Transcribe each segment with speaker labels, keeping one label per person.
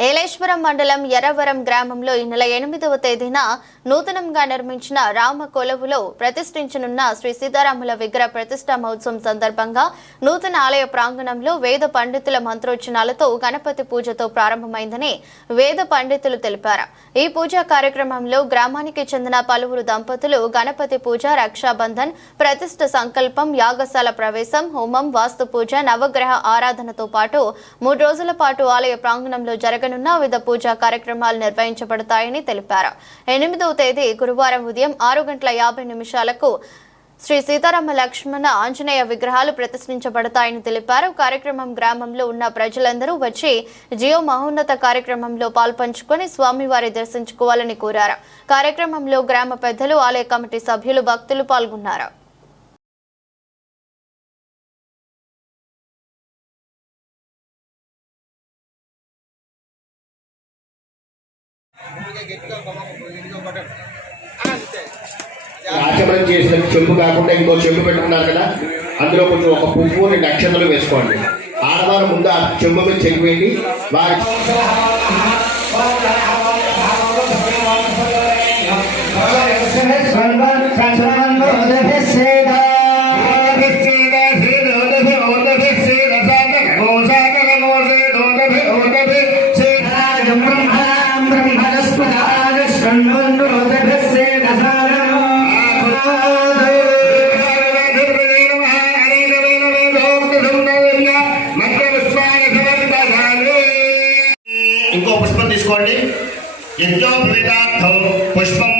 Speaker 1: ఏలేశ్వరం మండలం ఎర్రవరం గ్రామంలో ఈ నెల ఎనిమిదవ తేదీన నూతనంగా నిర్మించిన రామ కొలవులో ప్రతిష్ఠించనున్న శ్రీ సీతారాముల విగ్రహ ప్రతిష్ఠా మహోత్సవం సందర్భంగా నూతన ఆలయ ప్రాంగణంలో వేద పండితుల మంత్రోచ్చనాలతో గణపతి పూజతో ప్రారంభమైందని వేద పండితులు తెలిపారు. ఈ పూజా కార్యక్రమంలో గ్రామానికి చెందిన పలువురు దంపతులు గణపతి పూజ రక్షాబంధన్ ప్రతిష్ఠ సంకల్పం యాగశాల ప్రవేశం హోమం వాస్తు పూజ నవగ్రహ ఆరాధనతో పాటు మూడు రోజుల పాటు ఆలయ ప్రాంగణంలో జరగ జరగనున్న వివిధ పూజా కార్యక్రమాలు నిర్వహించబడతాయని తెలిపారు. ఎనిమిదవ తేదీ గురువారం ఉదయం ఆరు గంటల యాభై నిమిషాలకు శ్రీ సీతారామ లక్ష్మణ ఆంజనేయ విగ్రహాలు ప్రతిష్ఠించబడతాయని తెలిపారు. కార్యక్రమం గ్రామంలో ఉన్న ప్రజలందరూ వచ్చి జియో మహోన్నత కార్యక్రమంలో పాల్పంచుకొని స్వామివారి దర్శించుకోవాలని కోరారు. కార్యక్రమంలో గ్రామ పెద్దలు ఆలయ కమిటీ సభ్యులు భక్తులు పాల్గొన్నారు.
Speaker 2: ఆచమనం చేసిన చెంబు కాకుండా ఇంకో చెంబు పెట్టుకున్నారు కదా? అందులో కొంచెం ఒక పువ్వు రెండు నక్షత్రాలు వేసుకోండి. ఆడవారు ముందు ఆ చెంబు మీద చెంగివేయండి వారి ఇంకో పుష్పం తీసుకోండి. యజ్ఞోపేతార్థం పుష్పం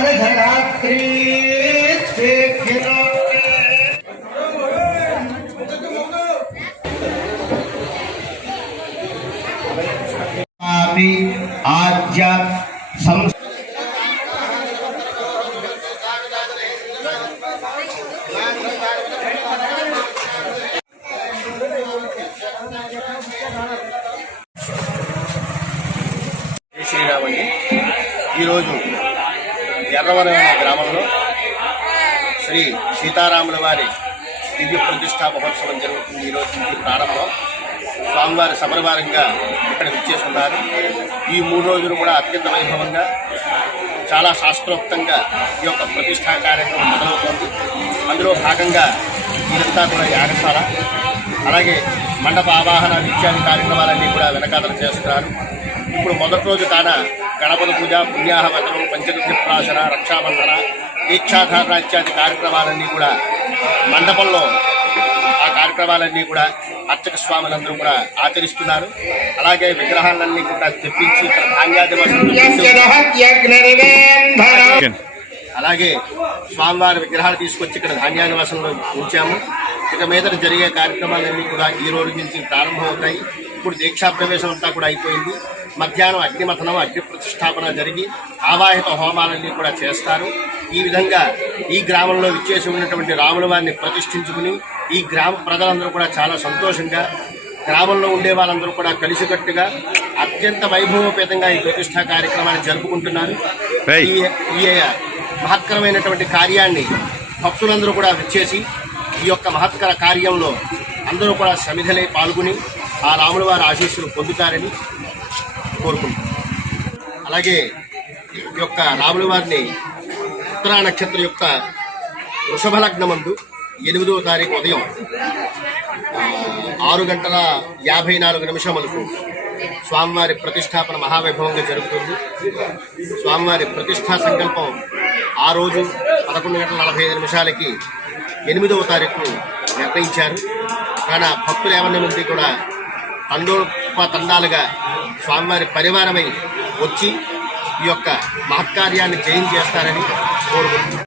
Speaker 3: ద్వాదశరాత్రీ
Speaker 2: ఆద్య సంస్థ
Speaker 4: జై శ్రీరామ్ అండి ఈరోజు ఎర్రవరం అనే గ్రామంలో శ్రీ సీతారాముల వారి దివ్య ప్రతిష్టా మహోత్సవం జరుగుతుంది ఈరోజు ఈ ప్రారంభం. స్వామివారి సమరవారంగా ఇక్కడ విచ్చేస్తున్నారు. ఈ మూడు రోజులు కూడా అత్యంత వైభవంగా చాలా శాస్త్రోక్తంగా ఈ యొక్క ప్రతిష్టా కార్యక్రమం మొదలవుతోంది. అందులో భాగంగా ఇదంతా కూడా యాగశాల అలాగే మండప ఆవాహన నిత్యాది కార్యక్రమాలన్నీ కూడా వెనకాతలు చేస్తున్నారు. ఇప్పుడు మొదటి రోజు కాన గణపతి పూజ పుణ్యాహవచనం పంచగృతి ప్రాశన రక్షాబంధన దీక్షాధారణ ఇత్యాది కార్యక్రమాలన్నీ కూడా మండపంలో ఆ కార్యక్రమాలన్నీ కూడా అర్చక స్వాములందరూ కూడా ఆచరిస్తున్నారు. అలాగే విగ్రహాలన్నీ కూడా తెప్పించి ఇక్కడ ధాన్యాదివాసం అలాగే స్వామివారి విగ్రహాలు తీసుకొచ్చి ఇక్కడ ధాన్యానివాసంలో ఉంచాము. ఇక మీద జరిగే కార్యక్రమాలన్నీ కూడా ఈ రోజు నుంచి ప్రారంభమవుతాయి. ఇప్పుడు దీక్షా ప్రవేశం అంతా కూడా అయిపోయింది. మధ్యాహ్నం అగ్నిమథనం అగ్ని ప్రతిష్టాపన జరిగి ఆవాహిత హోమాలన్నీ కూడా చేస్తారు. ఈ విధంగా ఈ గ్రామంలో విచ్చేసి ఉన్నటువంటి రాముల వారిని ప్రతిష్ఠించుకుని ఈ గ్రామ ప్రజలందరూ కూడా చాలా సంతోషంగా గ్రామంలో ఉండే వాళ్ళందరూ కూడా కలిసికట్టుగా అత్యంత వైభవోపేతంగా ఈ ప్రతిష్టా కార్యక్రమాన్ని జరుపుకుంటున్నారు. ఈ ఈ మహత్కరమైనటువంటి కార్యాన్ని భక్తులందరూ కూడా విచ్చేసి ఈ యొక్క మహత్కర కార్యంలో అందరూ కూడా సమిధలై పాల్గొని ఆ రాముల వారి ఆశీస్సులు పొందుతారని కోరుకుంటున్నాం. అలాగే ఈ యొక్క రాముల వారిని ఉత్తరా నక్షత్రం యొక్క వృషభ లగ్నమందు ఎనిమిదవ తారీఖు ఉదయం ఆరు గంటల యాభై నాలుగు నిమిషములకు స్వామివారి ప్రతిష్టాపన మహావైభవంగా జరుగుతుంది. స్వామివారి ప్రతిష్టా సంకల్పం ఆ రోజు పదకొండు గంటల నలభై ఐదు నిమిషాలకి ఎనిమిదవ తారీఖు నిర్ణయించారు. కానీ భక్తులు ఎవరి నుండి కూడా తండోప తండాలుగా స్వామివారి పరివారమై వచ్చి ఈ యొక్క మహత్కార్యాన్ని జయం చేస్తారని కోరుకుంటున్నాను